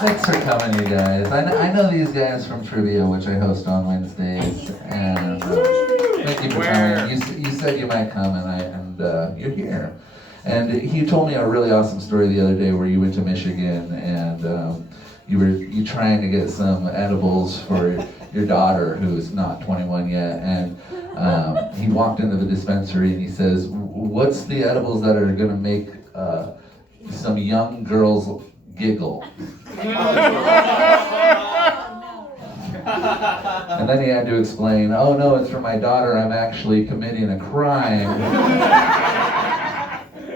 Thanks for coming, you guys. I know these guys from Trivia, which I host on Wednesdays, and thank you for coming. You said you might come, and you're here. And he told me a really awesome story the other day where you went to Michigan and you trying to get some edibles for your daughter who's not 21 yet, and he walked into the dispensary and he says, "What's the edibles that are gonna make some young girls giggle?" And then he had to explain, "Oh no, it's for my daughter. I'm actually committing a crime."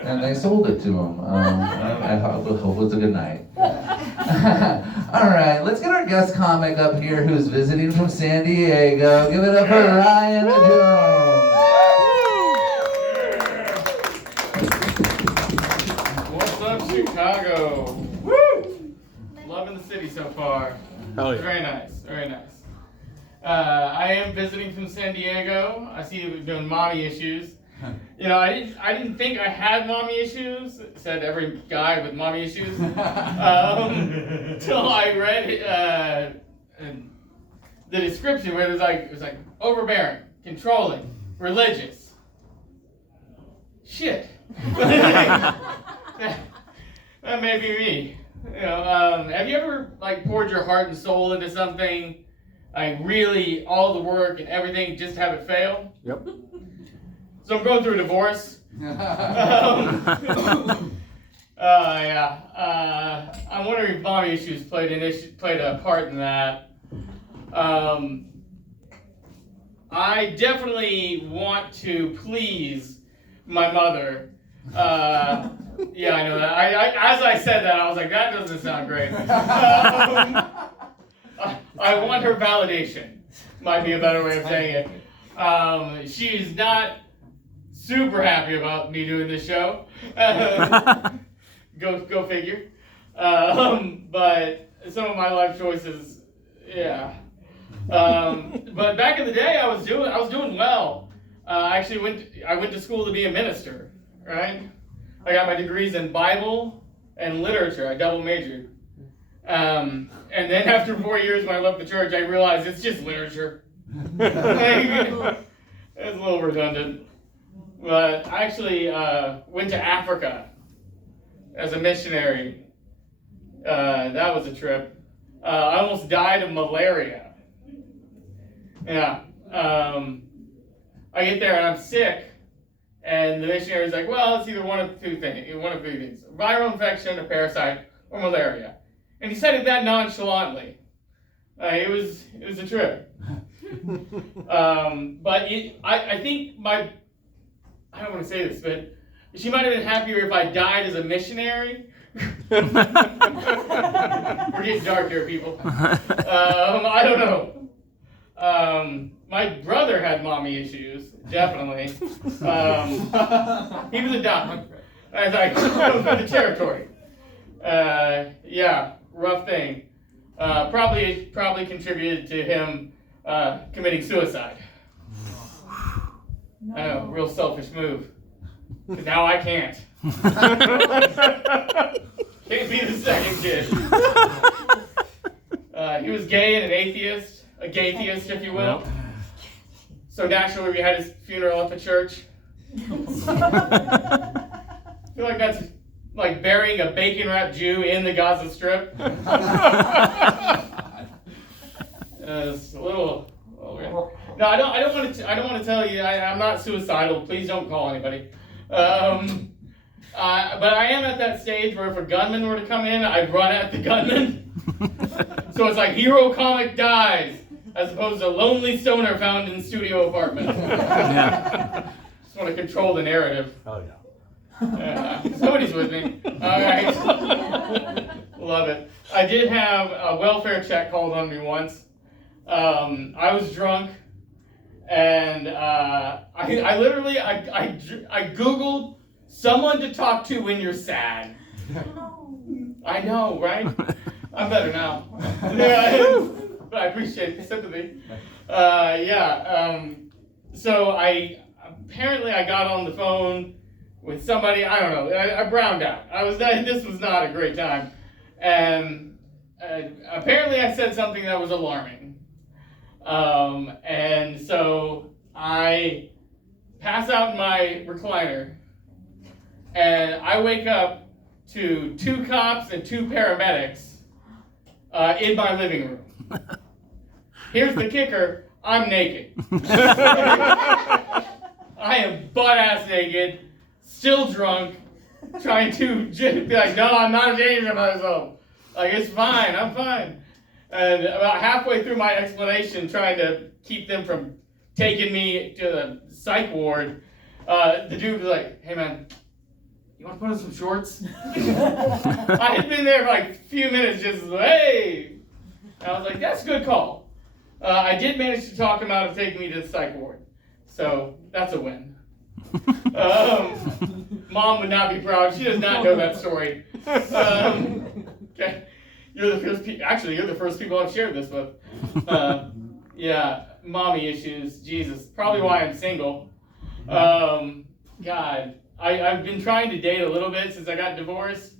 And they sold it to him. I hope it's a good night. All right, let's get our guest comic up here who's visiting from San Diego. Give it up for Ryan Jones. What's up, Chicago? Woo! Loving the city so far. Hell yeah. Very nice, very nice. I am visiting from San Diego. I see you doing mommy issues. You know, I didn't think I had mommy issues. Said every guy with mommy issues. Till I read the description where it was like overbearing, controlling, religious. Shit. That may be me. You know, have you ever like poured your heart and soul into something, like really all the work and everything, just to have it fail? Yep. So I'm going through a divorce. I'm wondering if mommy issues played a part in that. I definitely want to please my mother. Yeah, I know that. As I said that, I was like, that doesn't sound great. I want her validation. Might be a better way of saying it. She's not super happy about me doing this show. Go figure. But some of my life choices, yeah. But back in the day, I was doing well. I went to school to be a minister, right? I got my degrees in Bible and literature. I double majored. And then after 4 years when I left the church, I realized it's just literature. It's a little redundant. But I actually went to Africa as a missionary. That was a trip. I almost died of malaria. Yeah. I get there and I'm sick. And the missionary's like, well, it's either one of three things. Viral infection, a parasite, or malaria. And he said it that nonchalantly. It was a trip. But I think I don't want to say this, but she might have been happier if I died as a missionary. We're getting dark here, people. I don't know. My brother had mommy issues, definitely. He was adopted. I was like, that was the territory. Yeah, rough thing. Probably contributed to him committing suicide. No. I know, real selfish move. Because now I can't. Can't be the second kid. He was gay and an atheist, a gaytheist, if you will. So naturally, we had his funeral at the church. I feel like that's like burying a bacon-wrapped Jew in the Gaza Strip. It's a little weird. No, I don't want to tell you. I'm not suicidal. Please don't call anybody. But I am at that stage where if a gunman were to come in, I'd run at the gunman. So it's like hero comic dies, as opposed to lonely stoner found in studio apartment. Yeah. Just want to control the narrative. Oh yeah. Somebody's with me. All right. Love it. I did have a welfare check called on me once. I was drunk, and I literally Googled someone to talk to when you're sad. I know, right? I'm better now. Yeah, but I appreciate the sympathy. So I got on the phone with somebody. I don't know. I browned out. This was not a great time, and apparently I said something that was alarming. And so I pass out in my recliner, and I wake up to 2 cops and 2 paramedics in my living room. Here's the kicker, I'm naked. I am butt-ass naked, still drunk, trying to be like, no, I'm not ashamed of myself. Like, it's fine, I'm fine. And about halfway through my explanation, trying to keep them from taking me to the psych ward, the dude was like, hey man, you want to put on some shorts? I had been there for like a few minutes just, hey! And I was like, that's a good call. I did manage to talk him out of taking me to the psych ward. So, that's a win. Mom would not be proud. She does not know that story. Okay. You're the first people I've shared this with. Yeah, mommy issues. Jesus. Probably why I'm single. God. I've been trying to date a little bit since I got divorced,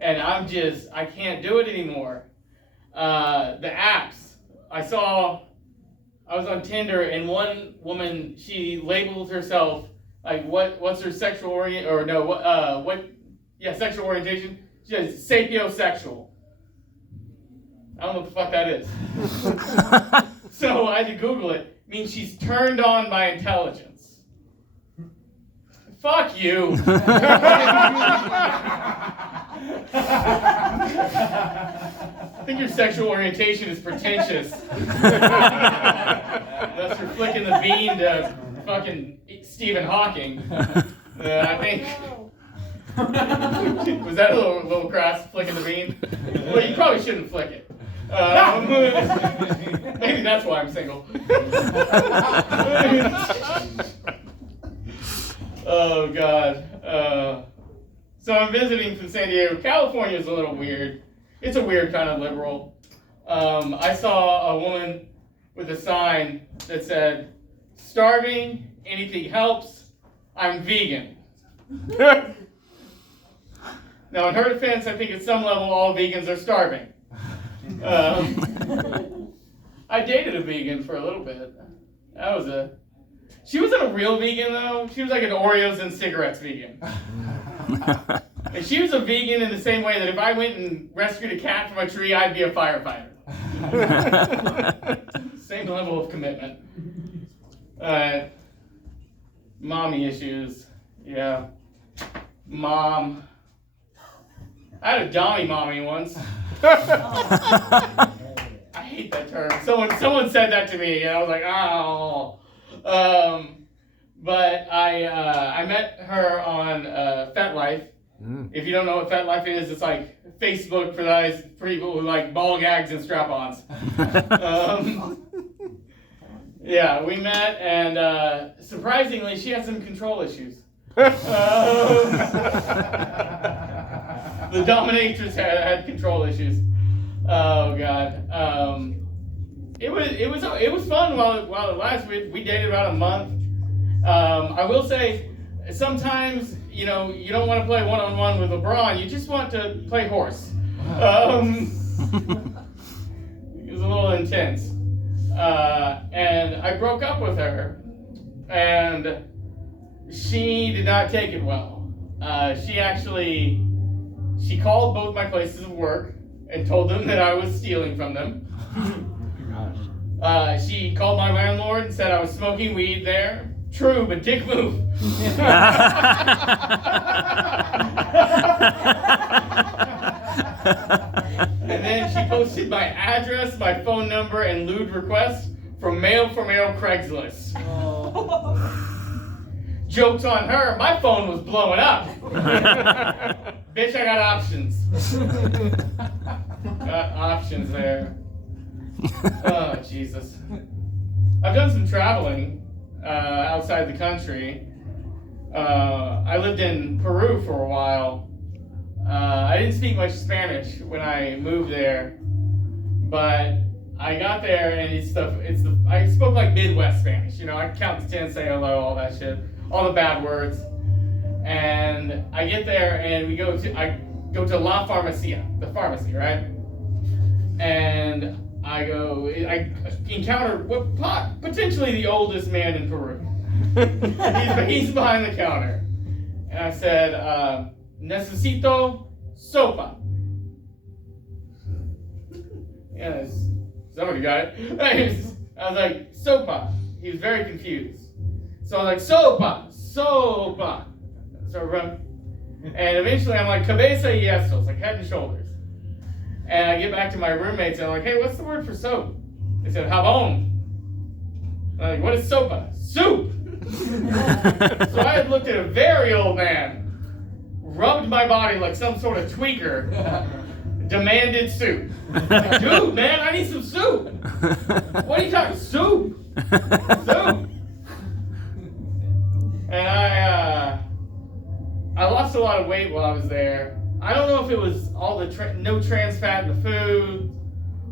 and I can't do it anymore. The apps. I was on Tinder, and one woman, she labeled herself, like, what's her sexual sexual orientation? She says sapiosexual. I don't know what the fuck that is. So I had to Google it. It means she's turned on by intelligence. Fuck you. I think your sexual orientation is pretentious. Unless you're flicking the bean to fucking Stephen Hawking. I think. Was that a little crass, flicking the bean? Well, you probably shouldn't flick it. Maybe that's why I'm single. Oh, God. So I'm visiting from San Diego. California is a little weird. It's a weird kind of liberal. I saw a woman with a sign that said, starving, anything helps, I'm vegan. Now, in her defense, I think at some level all vegans are starving. I dated a vegan for a little bit. She wasn't a real vegan though. She was like an Oreos and cigarettes vegan. And she was a vegan in the same way that if I went and rescued a cat from a tree, I'd be a firefighter. Same level of commitment. Mommy issues. Yeah. Mom. I had a Donnie mommy once. I hate that term. Someone said that to me, and I was like, oh. But I met her on FetLife. If you don't know what FetLife is, it's like Facebook for people who like ball gags and strap-ons. Yeah, we met, and surprisingly, she had some control issues. The dominatrix had control issues. Oh God. It was fun while it lasted. We dated about a month. I will say, sometimes you don't want to play one-on-one with LeBron. You just want to play horse. It was a little intense. And I broke up with her, and she did not take it well. She called both my places of work and told them that I was stealing from them. She called my landlord and said I was smoking weed there. True, but dick move. And then she posted my address, my phone number, and lewd requests from male-for-male Craigslist. Joke's on her, my phone was blowing up. Bitch, I got options. Got options there. Oh, Jesus. I've done some traveling outside the country. I lived in Peru for a while. I didn't speak much Spanish when I moved there, but I got there and I spoke like Midwest Spanish. I count to 10, say hello, all that shit, all the bad words. And I get there and I go to La Farmacia, the pharmacy, right? and I encounter potentially the oldest man in Peru. He's behind the counter. And I said, necesito sopa. Yes, somebody got it. I was like, sopa. He was very confused. So I was like, sopa. So, and eventually I'm like, cabeza y esto, like head and shoulders. And I get back to my roommates and I'm like, hey, what's the word for soap? They said, jabón. I'm like, what is sopa? Soup! So I had looked at a very old man, rubbed my body like some sort of tweaker, demanded soup. Like, dude, man, I need some soup. What are you talking? Soup? Soup. And I lost a lot of weight while I was there. I don't know if it was all the no trans fat in the food,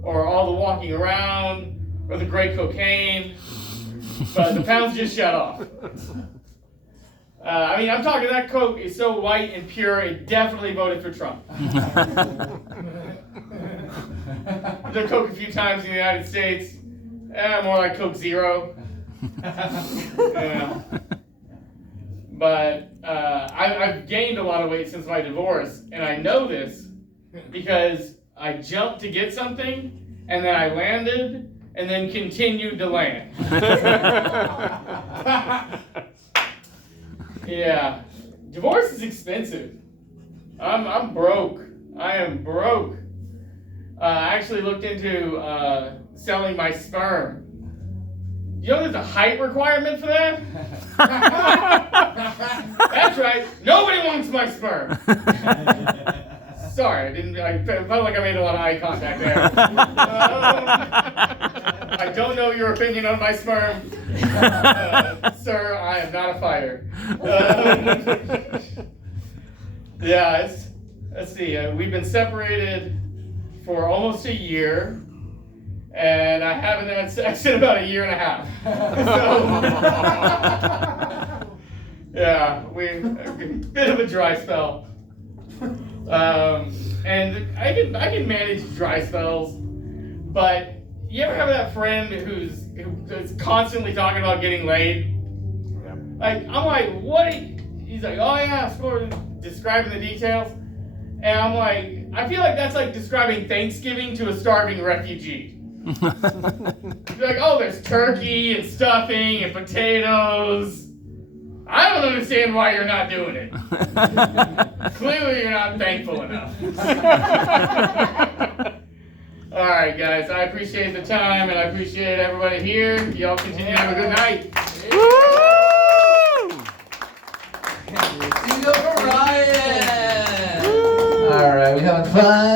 or all the walking around, or the great cocaine, but the pounds just shut off. I mean, I'm talking that Coke is so white and pure, it definitely voted for Trump. I've done Coke a few times in the United States. More like Coke Zero. Yeah. But I've gained a lot of weight since my divorce, and I know this because I jumped to get something, and then I landed, and then continued to land. Yeah, divorce is expensive. I'm broke. I am broke. I actually looked into selling my sperm. You know there's a height requirement for that? That's right. Nobody wants my sperm. Sorry, I felt like I made a lot of eye contact there. I don't know your opinion on my sperm. Sir, I am not a fighter. Yeah, let's see. We've been separated for almost a year. And I haven't had sex in about a year and a half. So, yeah, a bit of a dry spell. And I can manage dry spells, but you ever have that friend who's constantly talking about getting laid? Yeah. Like, I'm like, what? He's like, oh yeah, describing the details. And I'm like, I feel like that's like describing Thanksgiving to a starving refugee. You're like, oh, there's turkey and stuffing and potatoes. I don't understand why you're not doing it. Clearly you're not thankful enough. All right, guys, I appreciate the time, and I appreciate everybody here. Y'all continue to have a good night. Go for Ryan! All right, we having fun?